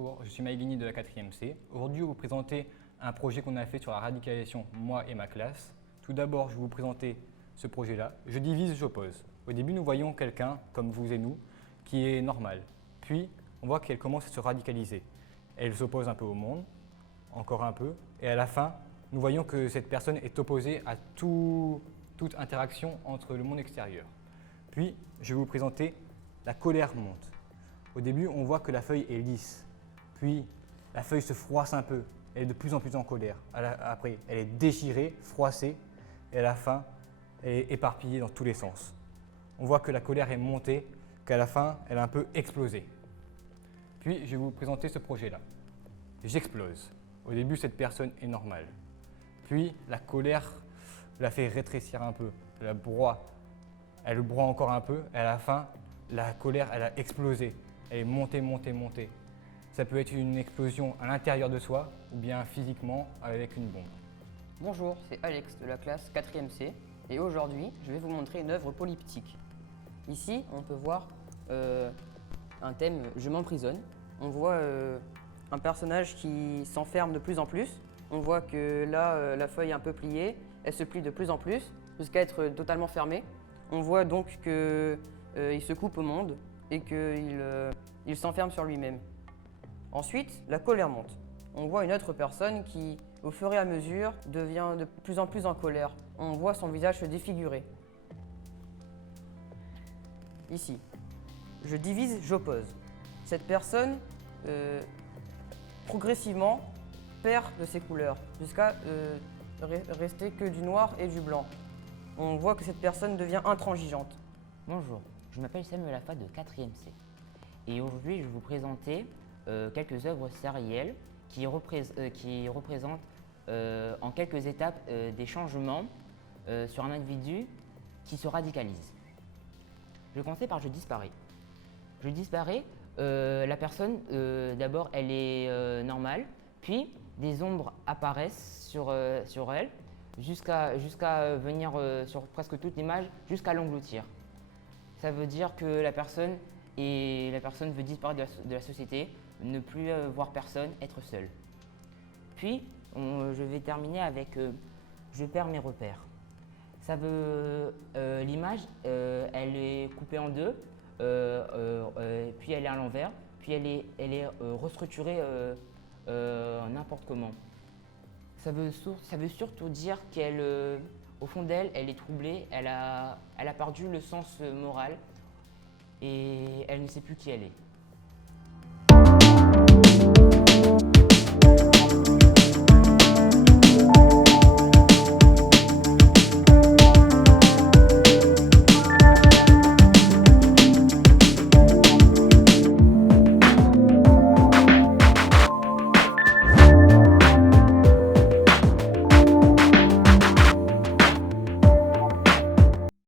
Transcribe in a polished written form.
Bonjour, je suis Maïgini de la 4e C. Aujourd'hui, je vais vous présenter un projet qu'on a fait sur la radicalisation, moi et ma classe. Tout d'abord, je vais vous présenter ce projet-là. Je divise, j'oppose. Au début, nous voyons quelqu'un, comme vous et nous, qui est normal. Puis, on voit qu'elle commence à se radicaliser. Elle s'oppose un peu au monde, encore un peu, et à la fin, nous voyons que cette personne est opposée à toute interaction entre le monde extérieur. Puis, je vais vous présenter la colère monte. Au début, on voit que la feuille est lisse, puis la feuille se froisse un peu, elle est de plus en plus en colère. Après, elle est déchirée, froissée, et à la fin, elle est éparpillée dans tous les sens. On voit que la colère est montée, qu'à la fin, elle a un peu explosé. Puis, je vais vous présenter ce projet-là. J'explose. Au début, cette personne est normale. Puis, la colère la fait rétrécir un peu, la broie. Elle broie encore un peu, et à la fin, la colère, elle a explosé. Elle est montée, montée, montée. Ça peut être une explosion à l'intérieur de soi ou bien physiquement avec une bombe. Bonjour, c'est Alex de la classe 4e C et aujourd'hui je vais vous montrer une œuvre polyptyque. Ici on peut voir un thème « Je m'emprisonne ». On voit un personnage qui s'enferme de plus en plus. On voit que là la feuille est un peu pliée, elle se plie de plus en plus jusqu'à être totalement fermée. On voit donc qu'il se coupe au monde et qu'il s'enferme sur lui-même. Ensuite, la colère monte. On voit une autre personne qui, au fur et à mesure, devient de plus en plus en colère. On voit son visage se défigurer. Ici, je divise, j'oppose. Cette personne, progressivement, perd de ses couleurs, jusqu'à rester que du noir et du blanc. On voit que cette personne devient intransigeante. Bonjour, je m'appelle Samuel Afa de 4e C et aujourd'hui je vais vous présenter quelques œuvres sérielles qui représentent en quelques étapes des changements sur un individu qui se radicalise. Je vais commencer par Je disparais. Je disparais, la personne d'abord elle est normale, puis des ombres apparaissent sur elle jusqu'à venir sur presque toute l'image, jusqu'à l'engloutir. Ça veut dire que la personne veut disparaître de la société, ne plus voir personne, être seule. Puis, je vais terminer avec Je perds mes repères. Ça veut l'image, elle est coupée en deux, puis elle est à l'envers, puis elle est restructurée n'importe comment. Ça veut surtout dire qu'elle, au fond d'elle, elle est troublée, elle a perdu le sens moral et elle ne sait plus qui elle est.